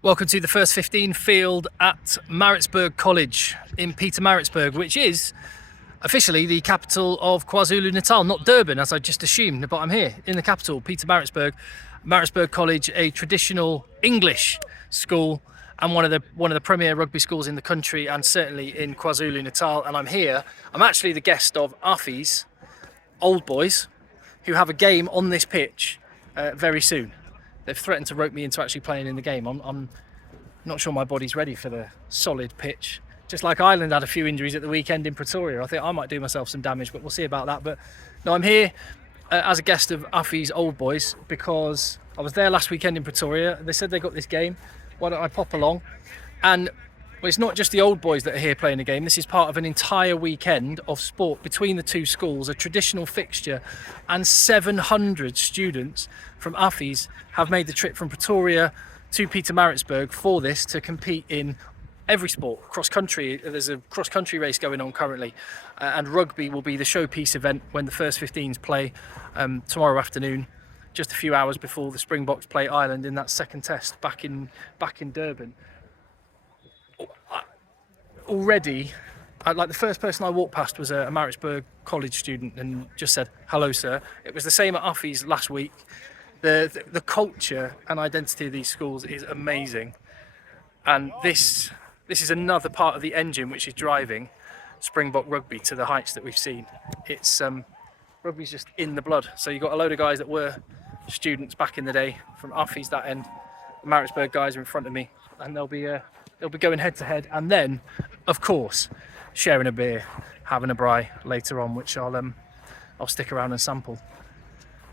Welcome to the first 15 field at MARITZBURG College in Pietermaritzburg, which is officially the capital of KwaZulu-Natal, not Durban, as I just assumed, but I'm here in the capital, Pietermaritzburg. MARITZBURG College, a traditional English school and one of the premier rugby schools in the country and certainly in KwaZulu-Natal. And I'm here. I'm actually the guest of AFFIES, Old Boys, who have a game on this pitch very soon. They've threatened to rope me into actually playing in the game. I'm not sure my body's ready for the solid pitch. Just like Ireland had a few injuries at the weekend in Pretoria. I think I might do myself some damage, but we'll see about that. But no, I'm here as a guest of AFFIES Old Boys because I was there last weekend in Pretoria. They said they got this game. Why don't I pop along? And well, it's not just the Old Boys that are here playing the game. This is part of an entire weekend of sport between the two schools, a traditional fixture, and 700 students from AFFIES have made the trip from Pretoria to Pietermaritzburg for this to compete in every sport. Cross country, there's a cross country race going on currently, and rugby will be the showpiece event when the first 15s play tomorrow afternoon, just a few hours before the Springboks play Ireland in that second test back in Durban. Already, like the first person I walked past was a MARITZBURG College student and just said, "Hello, sir." It was the same at AFFIES last week. The culture and identity of these schools is amazing, and this is another part of the engine which is driving Springbok rugby to the heights that we've seen. It's rugby's just in the blood. So you've got a load of guys that were students back in the day from AFFIES that end. The MARITZBURG guys are in front of me, and they'll be going head to head, and then, of course, sharing a beer, having a braai later on, which I'll stick around and sample.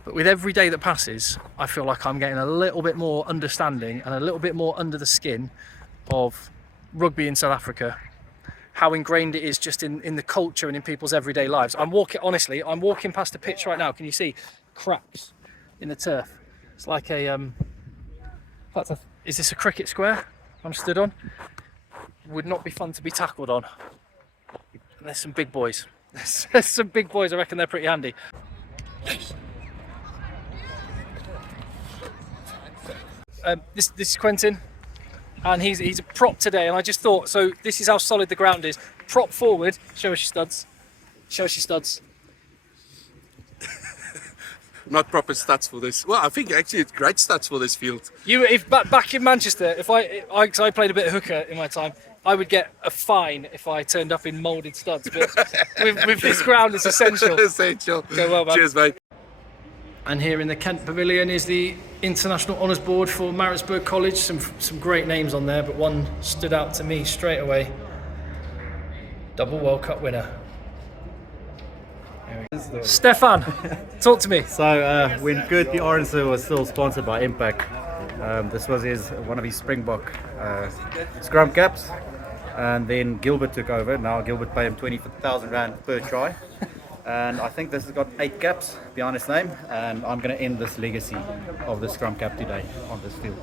But with every day that passes, I feel like I'm getting a little bit more understanding and a little bit more under the skin of rugby in South Africa, how ingrained it is just in the culture and in people's everyday lives. I'm walking past a pitch right now. Can you see craps in the turf? It's like is this a cricket square I'm stood on? Would not be fun to be tackled on. There's some big boys. There's some big boys. I reckon they're pretty handy. This is Quentin, and he's a prop today. And I just thought, so this is how solid the ground is. Prop forward. Show us your studs. Show us your studs. Not proper stats for this. Well, I think actually it's great stats for this field. If back in Manchester, cause I played a bit of hooker in my time, I would get a fine if I turned up in moulded studs. But with this ground, it's essential. Essential. Go well, man. Cheers, mate. And here in the Kent Pavilion is the International Honours Board for MARITZBURG College. Some great names on there, but one stood out to me straight away. Double World Cup winner. Stefan, talk to me. So when Kurt Pietermaritzburg was still sponsored by Impact, this was one of his Springbok scrum caps, and then Gilbert took over. Now Gilbert paid him 20,000 rand per try, and I think this has got 8 caps behind his name, and I'm going to end this legacy of the scrum cap today on this field.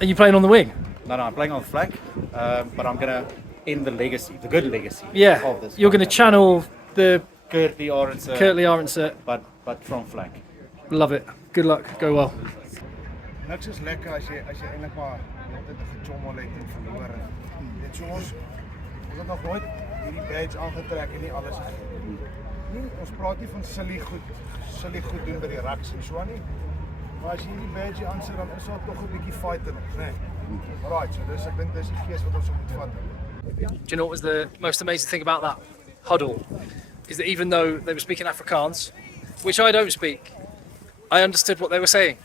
Are you playing on the wing? No, I'm playing on flank, but I'm going to end the legacy, the good legacy. Yeah, of this. You're going to channel the Kurt Pietermaritzburg, but from flank. Love it. Good luck. Go well. Niks is lekker as jy eintlik maar altyd 'n gechommel het en verloor. Net so ons het nog nooit hierdie badge aangetrek en nie alles. Ons praat nie van silly goed doen by die rugby en so nie. Maar as jy hierdie badge aansit dan is daar tog 'n bietjie fight in ons, né? Right, so ek dink dis die gees wat ons moet vat. Do you know what was the most amazing thing about that huddle? Is that even though they were speaking Afrikaans, which I don't speak, I understood what they were saying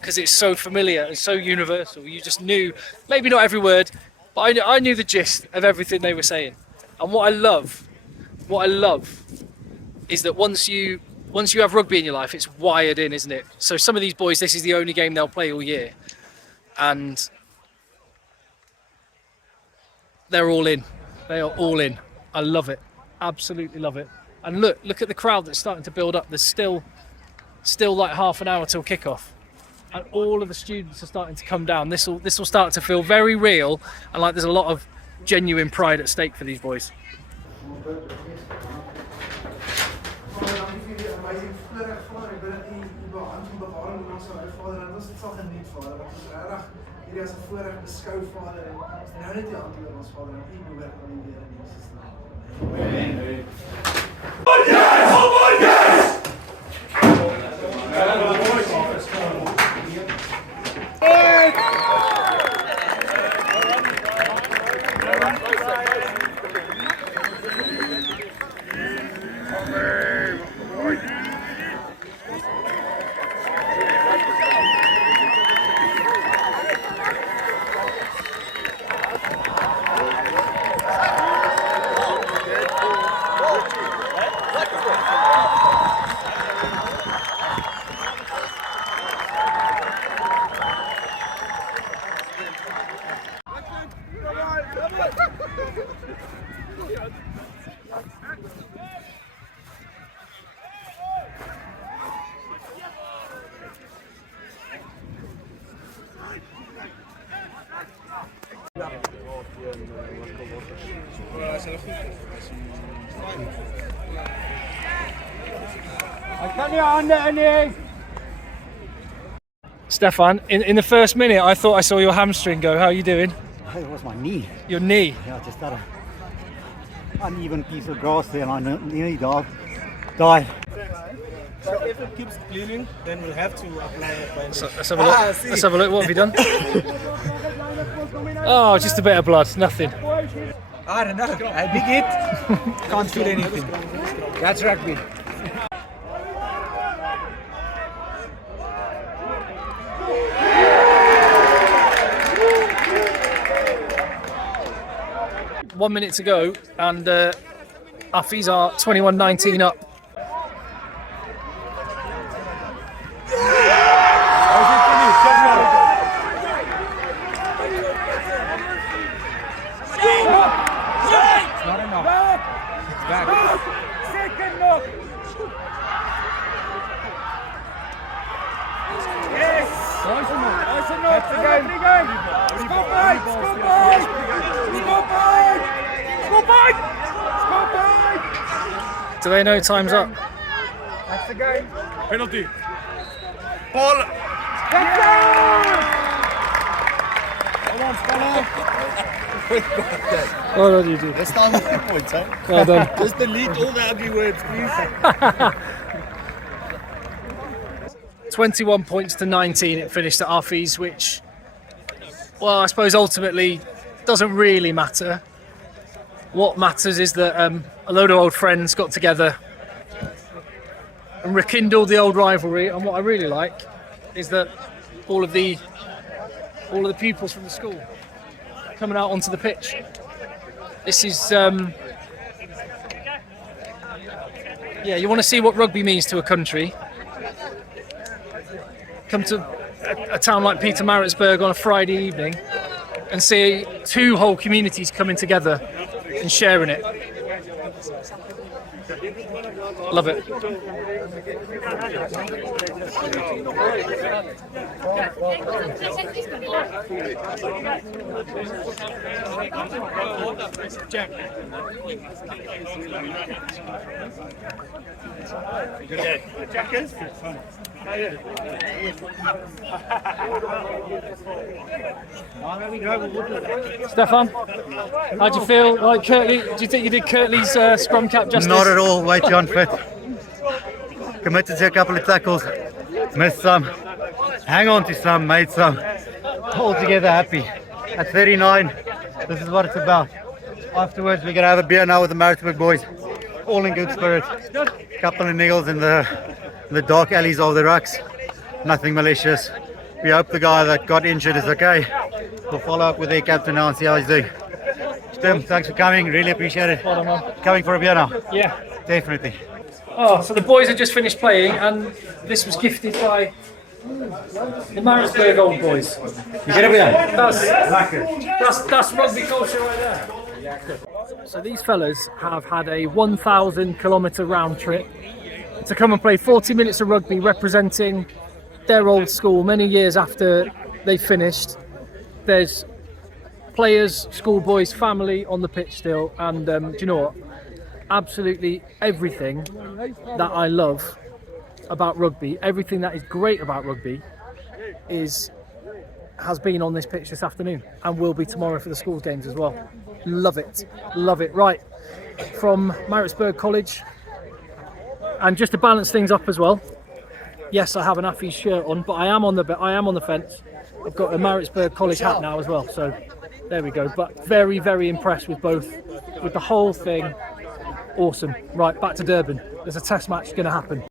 because it's so familiar and so universal. You just knew, maybe not every word, but I knew the gist of everything they were saying. And what I love is that once you have rugby in your life, it's wired in, isn't it? So some of these boys, this is the only game they'll play all year, and they're all in. They are all in. I love it. Absolutely love it. And look at the crowd that's starting to build up. There's still like half an hour till kickoff, and all of the students are starting to come down. This will start to feel very real, and like there's a lot of genuine pride at stake for these boys. Hierdie as 'n voorreg beskou Vader en nou net die antwoord ons Vader en U behoort aan die Here in Jesus naam. Amen. Stefan, in the first minute, I thought I saw your hamstring go. How are you doing? It was my knee. Your knee. Yeah, just had an uneven piece of grass there and I nearly died. So if it keeps bleeding, then we'll have to apply a bandage. So, let's have a look. Let's have a look. What have you done? Oh, just a bit of blood. Nothing. I don't know. A big hit. Can't feel anything. That's rugby. One minute to go, and AFFIES are 21-19 up. Not enough. It's back. Second knock. Yes. Nice enough. That's the game. Score fight. Score fight. Score fight. Score fight. Score fight. Do they know time's up? That's the game. Penalty. Ball. Let's go. Come on, Well done, you do. Let's start with 3 points, eh? Well done. Just delete all the ugly words, please. 21 points to 19 it finished at AFFIES, which, well, I suppose ultimately doesn't really matter. What matters is that a load of old friends got together and rekindled the old rivalry, and what I really like is that all of the pupils from the school coming out onto the pitch. This is yeah, you want to see what rugby means to a country. Come to a town like Pietermaritzburg on a Friday evening and see 2 whole communities coming together and sharing it. Love it. Jack. Jackers. Stefan, how do you feel? Like Kirtley, do you think you did Kirtley's scrum cap justice? Not at all. Way too unfit. Committed to a couple of tackles. Missed some. Hang on to some. Made some. Altogether happy. At 39, this is what it's about. Afterwards, we're going to have a beer now with the MARITZBURG boys. All in good spirits. Couple of niggles in the dark alleys of the rucks. Nothing malicious. We hope the guy that got injured is okay. We'll follow up with their captain now and see how he's doing. Tim, thanks for coming. Really appreciate it. Well done, man. Coming for a beer now? Yeah. Definitely. Oh, so the boys have just finished playing, and this was gifted by the MARITZBURG old boys. You get a beer? That's rugby culture right there. So these fellas have had a 1,000 kilometre round trip to come and play 40 minutes of rugby representing their old school many years after they finished. There's players, schoolboys, family on the pitch still, and do you know what? Absolutely everything that I love about rugby, everything that is great about rugby is has been on this pitch this afternoon and will be tomorrow for the schools games as well. Love it, love it. Right, from MARITZBURG College, and just to balance things up as well, yes, I have an AFFIES shirt on, but I am on the fence. I've got a MARITZBURG College hat now as well, so there we go. But very, very impressed with both, with the whole thing. Awesome. Right, back to Durban. There's a test match going to happen.